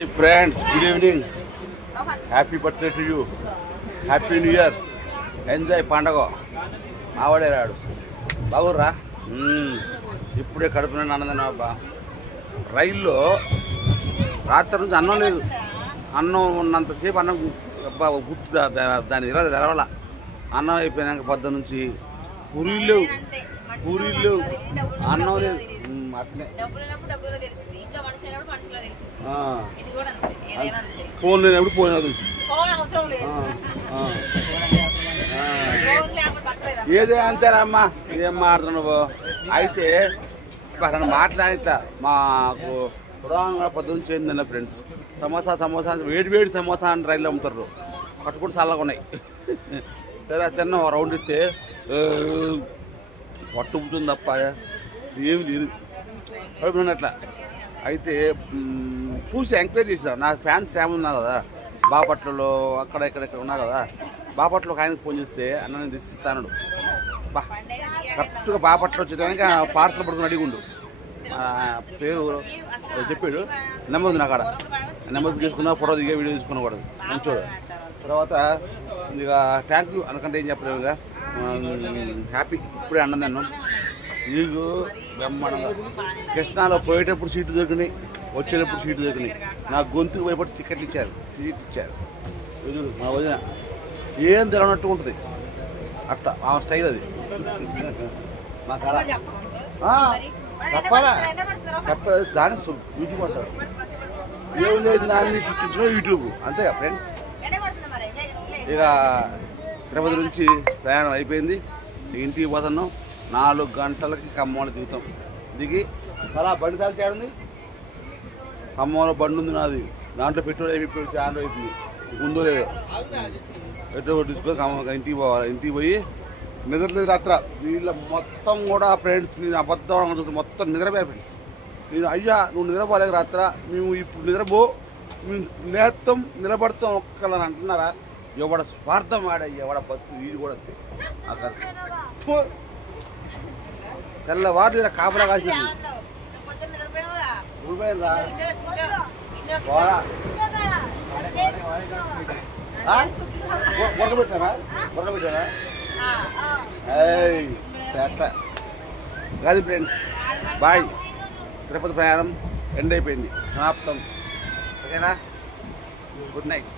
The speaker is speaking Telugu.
Friends, good evening. Happy birthday to you. Happy New Year. Enjoy Pandago. Avade raadu. Bagurra. Ippude kadupuno annandana abba. Raillo రాత్రి నుంచి అన్నం లేదు. అన్నం ఉన్నంతసేపు అన్నం అబ్బా గుర్తు దాని ఇరవై తెరవాల అన్నం అయిపోయినాక పొద్దు నుంచి పూరీలు అన్నం లేదు. అట్లే ఫోన్ లేనప్పుడు ఫోన్ తెలుసు ఏదే అంతేరామ్మా ఏం మాట్లాడుతున్నావు అయితే మాట్లాడిట్లా మాకు పురాణంగా పొద్దు నుంచి ఏందన్న ఫ్రెండ్స్ సమోసా వేడి సమోసా అని రైల్లో అమ్ముతారు పట్టుకుంటూ చల్లగా ఉన్నాయి సరే తిన్న రౌండ్ ఇస్తే పట్టుకుంటుంది తప్ప ఏమి లేదు అట్లా అయితే చూసి ఎంకరేజ్ చేసిన నా ఫ్యాన్స్ ఏమన్నా కదా బాపట్లలో అక్కడ ఇక్కడ ఉన్నా కదా బాపట్లో ఒక ఆయనకు ఫోన్ చేస్తే అన్న నేను తెచ్చిస్తాను బా కరెక్ట్గా బాపట్లో వచ్చేటానికి పార్సల్ పడుకుని అడిగుండు పేరు చెప్పాడు నెంబర్ ఉంది నాకు అక్కడ నెంబర్ తీసుకున్నా ఫోటో దిగా వీడియో తీసుకున్నకూడదు మంచోడు తర్వాత ఇక థ్యాంక్ యూ అనకంటే ఏం చెప్పలేము ఇక హ్యాపీ ఇప్పుడే అన్నం తిన్నాం నీకు బ్రహ్మాండంగా కృష్ణాలో పోయేటప్పుడు సీట్లు దొరికినాయి వచ్చేటప్పుడు సీట్లు దొరికినాయి నా గొంతుకు పోయేటప్పుడు టికెట్లు ఇచ్చారు సీట్ ఇచ్చారు మా వదిన ఏం తెలవనట్టు ఉంటుంది అట్లా ఆ స్టైల్ అది మా కళ చెప్పాలా చెప్పలేదు దాన్ని యూట్యూబ్ అంటారు ఏం లేదు దాన్ని సృష్టించిన యూట్యూబ్ అంతేగా ఫ్రెండ్స్ ఇక తిరుపతి నుంచి ప్రయాణం అయిపోయింది ఇంటికి పోతున్నాం 4 గంటలకి ఖమ్మంలో దిగుతాం దిగి అలా బండి కాల్చేయాడుంది ఖమ్మంలో బండి ఉంది నాది దాంట్లో పెట్రోల్ అయిపోయి చాలా అవుతుంది ఉందో లేదో పెట్రోల్ తీసుకొని ఇంటికి పోవాలి ఇంటికి పోయి నిద్రలేదు రాత్ర వీళ్ళ మొత్తం కూడా ఫ్రెండ్స్ నేను అబద్ధం మొత్తం నిద్రపోయా ఫ్రెండ్స్ నేను అయ్యా నువ్వు నిద్రపోలేక రాత్ర మేము ఇప్పుడు నిద్రపో మేము నేత్తం నిలబడతాం ఒక్కలని అంటున్నారా ఎవడ స్వార్థం ఆడయ్యా ఎవడ బతుకు వీడు కూడా అంతే తెల్లవారు ఇలా కాపలా కాసినది పెట్టానా అట్లా కాదు ఫ్రెండ్స్ బాయ్ తిరుపతి ప్రయాణం ఎండ్ అయిపోయింది సమాప్తం ఓకేనా గుడ్ నైట్.